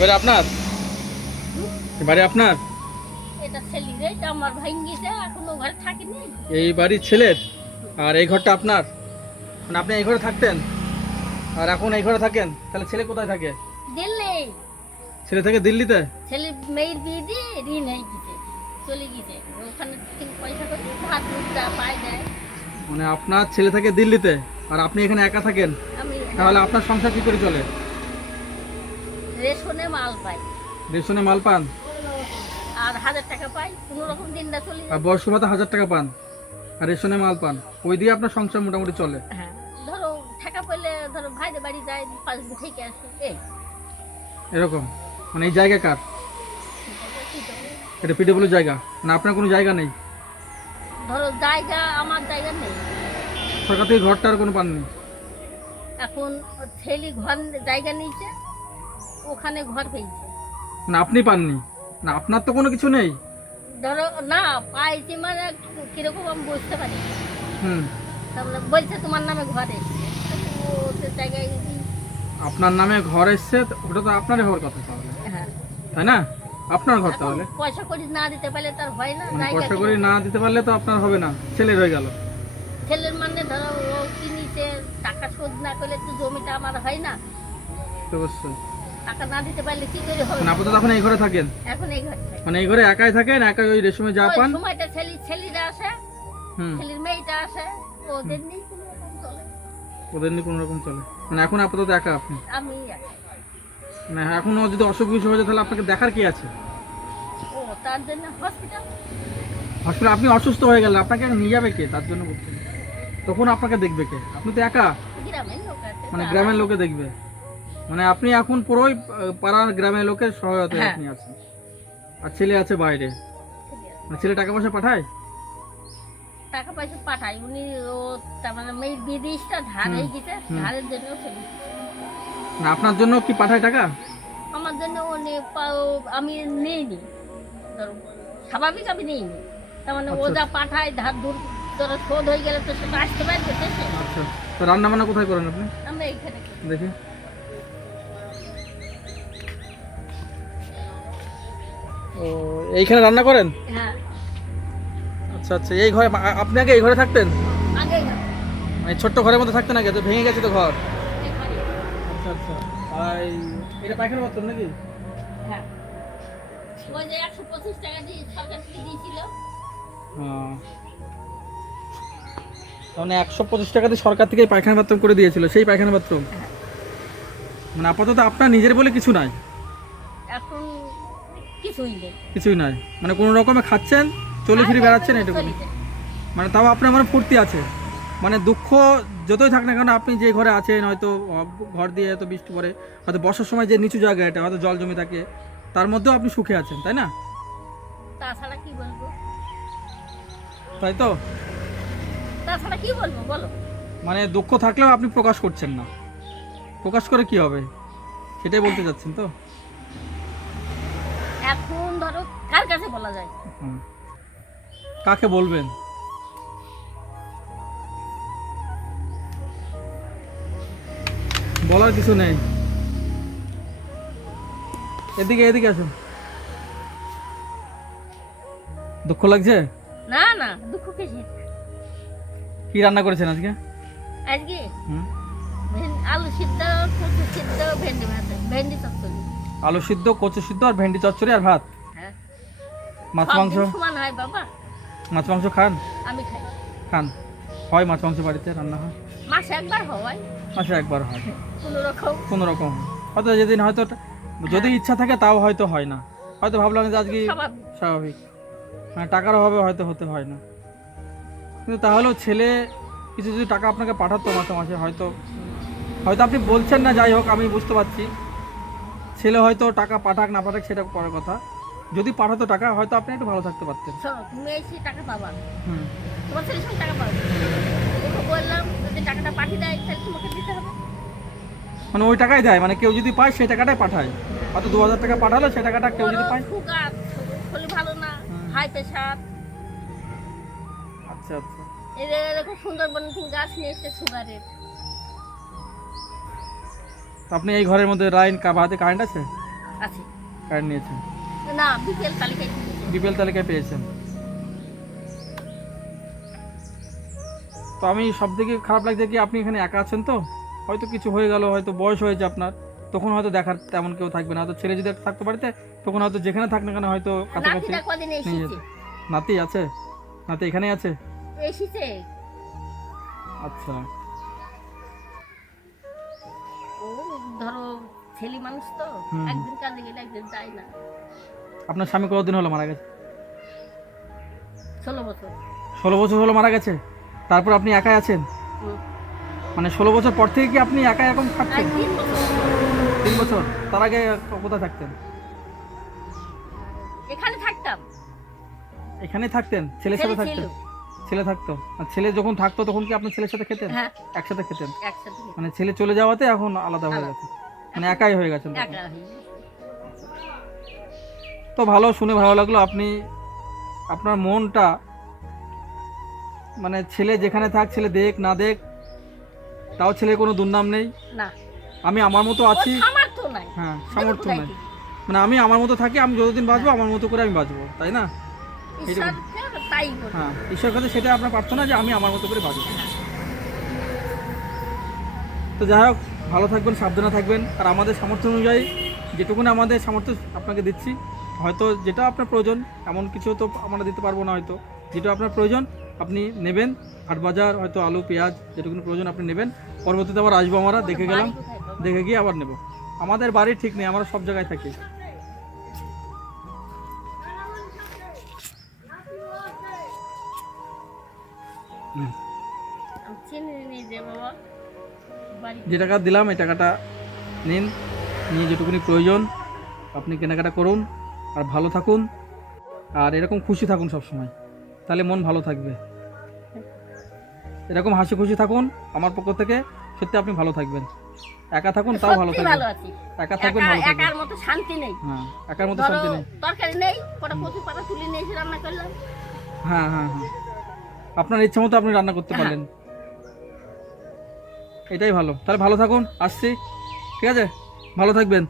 এবারে আপনার? এবারে আপনার? এটা এটা আমার ভাই গেছে এখনও ঘরে এই বাড়ির ছেলের? আর এই ঘরটা আপনার? মানে আপনি এই ঘরে থাকতেন? আর এখন এই ঘরে থাকেন? তাহলে ছেলে কোথায় থাকে? দিল্লি। ছেলে থাকে দিল্লিতে? ছেলে মেয়ের বিয়ে দিয়ে ঋণ হয়ে গেছে চলে গেছে। ওখানে থেকে পয়সা করে ভাত মুখটা পায় দেয়। মানে আপনার ছেলে থাকে দিল্লিতে আর আপনি এখানে একা থাকেন? তাহলে আপনার সংসার কি করে চলে? রেশনে মাল পাই। রেশনে মাল পান? আর হাজার টাকা পাই কোনো রকম দিনটা চলে আর বয়স্ক ভাতা হাজার টাকা পান। আর রেশনে মাল পান। ওই দিয়ে আপনার সংসার মোটামুটি চলে। হ্যাঁ। ধরো টাকা পেলে ধরো ভাইদের বাড়ি যায় পাঁচ দিন থেকে আসে এই। এরকম? মানে এই জায়গা কার? এটা পিডব্লিউ জায়গা? মানে আপনার কোনো জায়গা নেই? ধরো জায়গা আমার জায়গা নেই। সরকার থেকে ঘরটা আর কোনো পাননি? এখন ছেলে ঘর জায়গা নিয়েছে ওখানে ঘর পেয়েছে। মানে আপনি পাননি? না আপনার তো কোনো কিছু নেই? ধরো না পাইছে মানে কীরকম আমি বুঝতে পারি হুম। বলছে তোমার নামে ঘর এসছে। ওদের জায়গায় আপনার নামে ঘর এসছে ওটা তো আপনারই হওয়ার কথা তাহলে। হ্যাঁ। তাই না? আপনার ঘর তাহলে। পয়সা করি না দিতে পারলে তার হয় না মানে পয়সা করে না দিতে পারলে তো আপনার হবে না ছেলের হয়ে গেল। ছেলের মানে ধরো ও কিনিছে টাকা শোধ না করলে তো জমিটা আমার হয় না। তো অবশ্যই। টাকা না দিতে পারলে কি করে হবে? মানে আপাতত এখন এই ঘরে থাকেন? এখন এই ঘর মানে এই ঘরে একাই থাকেন? একাই ওই রেশমে যা পান? সময়টা ছেলে ছেলেরা আসে হুম। ছেলের মেয়েটা আসে ওদের নেই কোনো রকম চলে। ওদের নিয়ে কোনো রকম চলে? মানে এখন আপাতত একা আপনি? আমি একা। এখনও যদি অসুখ বিসুখ হয়ে যায় তাহলে আপনাকে দেখার কি আছে? ও তার জন্য হসপিটাল হসপিটাল আপনি অসুস্থ হয়ে গেলেন আপনাকে নিয়ে যাবে কে? তার জন্য তখন আপনাকে দেখবে কে? আপনি তো একা। মানে গ্রামের লোকে দেখবে। মানে আপনি এখন পুরোই পাড়ার গ্রামের লোকের সহায়তায় হ্যাঁ। আপনি আছেন। আর ছেলে আছে বাইরে? মানে ছেলে টাকা পয়সা পাঠায়? টাকা পয়সা পাঠাই উনি ও তার মানে মেয়ের বিদেশটা ধার হুম, হয়ে গেছে ধারের জন্য ছেলে। মানে আপনার জন্য কি পাঠায় টাকা? আমার জন্য উনি আমি নেইনি। স্বাভাবিক আমি নেইনি। তার মানে ও আচ্ছা। যা পাঠায় ধার দূর ধরো শোধ হয়ে গেলে তো সেটা আসতে পারবে আচ্ছা। তো রান্না বান্না কোথায় করেন আপনি? আমরা এইখানে। দেখি। ও এইখানে রান্না করেন? হ্যাঁ। আচ্ছা আচ্ছা এই ঘরে আপনি আগে এই ঘরে থাকতেন? মানে ছোট্ট ঘরের মধ্যে থাকতেন আগে তো ভেঙে গেছে তো ঘর? আচ্ছা আচ্ছা আর এটা পায়খানা বাথরুম নাকি? হ্যাঁ। একশো পঁচিশ টাকা দিয়ে সরকার থেকে দিয়েছিল। মানে একশো পঁচিশ টাকাতে সরকার থেকে পায়খানা বাথরুম করে দিয়েছিল সেই পায়খানা বাথরুম? হ্যাঁ। মানে আপাতত আপনার নিজের বলে কিছু নাই? এখন কিছুই নেই। কিছুই নাই। মানে কোনো রকমে খাচ্ছেন চলে ফিরে বেড়াচ্ছেন এটুকু মানে তাও আপনার মানে ফুর্তি আছে। মানে দুঃখ যতই থাক না কেন আপনি যে ঘরে আছেন হয়তো ঘর দিয়ে হয়তো বৃষ্টি পড়ে হয়তো বর্ষার সময় যে নিচু জায়গা এটা হয়তো জল জমে থাকে তার মধ্যেও আপনি সুখে আছেন তাই না? তাছাড়া কি বলব? তাই তো? তাছাড়া কি বলব বলো। মানে দুঃখ থাকলেও আপনি প্রকাশ করছেন না। প্রকাশ করে কি হবে? সেটাই বলতে চাচ্ছেন তো? এখন ধরো কার কাছে বলা যায়? কাকে বলবেন? বলার কিছু নেই। এদিকে এদিকে আসুন। দুঃখ লাগছে? না না দুঃখ কিসের? কি রান্না করেছেন আজকে? আজকে? আলু সিদ্ধ কচু সিদ্ধ ভেন্ডি ভাত ভেন্ডি চচ্চড়ি। আলু সিদ্ধ কচু সিদ্ধ আর ভেন্ডি চচ্চড়ি আর ভাত। হ্যাঁ। মাছ মাংস? হয় মাছ মাংস খান? আমি খাই। খান। হয় মাছ মাংস বাড়িতে রান্না হয়? মাসে একবার হওয়াই মাসে একবার হয়। কোনো রকম। কোনো রকম। হয়তো যেদিন হয়তো যদি ইচ্ছা থাকে তাও হয়তো হয় না। হয়তো ভাবলাম যে আজকে স্বাভাবিক। মানে টাকার অভাবে হয়তো হতে হয় না। কিন্তু তাহলেও ছেলে কিছু যদি টাকা আপনাকে পাঠাতো মাসে মাসে হয়তো হয়তো আপনি বলছেন না যাই হোক আমি বুঝতে পারছি। ছেলে হয়তো টাকা পাঠাক না পাঠাক সেটা পরের কথা। যদি পাঠাতো টাকা হয়তো আপনি একটু ভালো থাকতে পারতেন। শোনো তুমি এসে টাকা পাবা। হুম। তোমার ছেলের সঙ্গে টাকা পাবে। ওকে বললাম যদি টাকাটা পাঠিয়ে দেয় তাহলে তোমাকে দিতে হবে। মানে ওই টাকাই দেয় মানে কেউ যদি পায় সেই টাকাটাই পাঠায়। হয়তো দু হাজার টাকা পাঠালো সেই টাকাটা কেউ যদি পায়। সুগার শরীর ভালো না হাই প্রেশার আচ্ছা আচ্ছা। এরকম সুন্দরবন থেকে গাছ নিয়ে এসছে সুগারের। আপনি এই ঘরের মধ্যে লাইন হাতে কারেন্ট আছে? আছে। কার্ড নিয়েছেন? না বিকেল তালিকায় বিপিএল তালিকায় পেয়েছেন? তো আমি সব থেকে খারাপ লাগছে কি আপনি এখানে একা আছেন তো? হয়তো কিছু হয়ে গেল হয়তো বয়স হয়েছে আপনার। তখন হয়তো দেখার তেমন কেউ থাকবে না। হয়তো ছেলে যদি থাকতে পারতে তখন হয়তো যেখানে থাক না কেন হয়তো কাছাকাছি নাতি আছে? নাতি এখানেই আছে? এসেছে। আচ্ছা। ধরো ছেলে মানুষ তো একদিন কাজে গেলে একদিন যায় না। আপনার স্বামী কতদিন হলো মারা গেছে? ষোলো বছর। ষোলো বছর হলো মারা গেছে? তারপর আপনি একাই আছেন? মানে ষোলো বছর পর থেকে কি আপনি একা এরকম আর থাকছেন তিন বছর। তার আগে কোথায় থাকতেন? এখানে থাকতাম। এখানেই থাকতেন? ছেলের সাথে থাকতেন? ছেলে থাকতো। আর ছেলে যখন থাকতো তখন কি আপনার ছেলের সাথে খেতেন? হ্যাঁ। একসাথে খেতেন? একসাথে মানে ছেলে চলে যাওয়াতে এখন আলাদা হয়ে গেছে। মানে একাই হয়ে গেছেন তখন। একা হয়ে তো ভালো শুনে ভালো লাগল। আপনি আপনার মনটা মানে ছেলে যেখানে থাক ছেলে দেখ না দেখ তাও ছেলে কোনো দুর্নাম নেই। না। আমি আমার মতো ওর আছি। সামর্থ্য নাই। হ্যাঁ সামর্থ্য কোথায় নেই? মানে আমি আমার মতো থাকি আমি যতদিন বাঁচবো আমার মতো করে আমি বাঁচবো তাই না? ঈশ্বরকে তাই হ্যাঁ ঈশ্বর কাছে সেটা আপনার প্রার্থনা যে আমি আমার মতো করে বাঁচবো। তো যাই হোক ভালো থাকবেন সাবধানে থাকবেন। আর আমাদের সামর্থ্য অনুযায়ী যেটুকুনি আমাদের সামর্থ্য আপনাকে দিচ্ছি হয়তো যেটা আপনার প্রয়োজন এমন কিছু তো আমরা দিতে পারব না হয়তো। যেটা আপনার প্রয়োজন আপনি নেবেন। হাট বাজার হয়তো আলু পেঁয়াজ যেটুকুনি প্রয়োজন আপনি নেবেন। পরবর্তীতে আবার আসব আমরা দেখে গেলাম? দেখে গিয়ে আবার নেব। আমাদের বাড়ি ঠিক নেই আমরা সব জায়গায় থাকি। যে টাকা দিলাম এই টাকাটা নিন। নিয়ে যেটুকুনি প্রয়োজন আপনি কেনাকাটা করুন আর ভালো থাকুন আর এরকম খুশি থাকুন সব সময় তাহলে মন ভালো থাকবে। এরকম হাসি খুশি থাকুন আমার পক্ষ থেকে সত্যি আপনি ভালো থাকবেন। একা থাকুন তাও ভালো থাকবেন। একা থাকুন ভালো থাকবেন। একার মতো শান্তি নেই। হ্যাঁ একার মতো শান্তি নেই। তরকারি নেই কটা কচু পাতা তুলে নিয়ে এসে রান্না করলাম। হ্যাঁ হ্যাঁ হ্যাঁ। আপনার ইচ্ছা মতো আপনি রান্না করতে পারলেন। এটাই ভালো। তাহলে ভালো থাকুন, আসছি। ঠিক আছে? ভালো থাকবেন।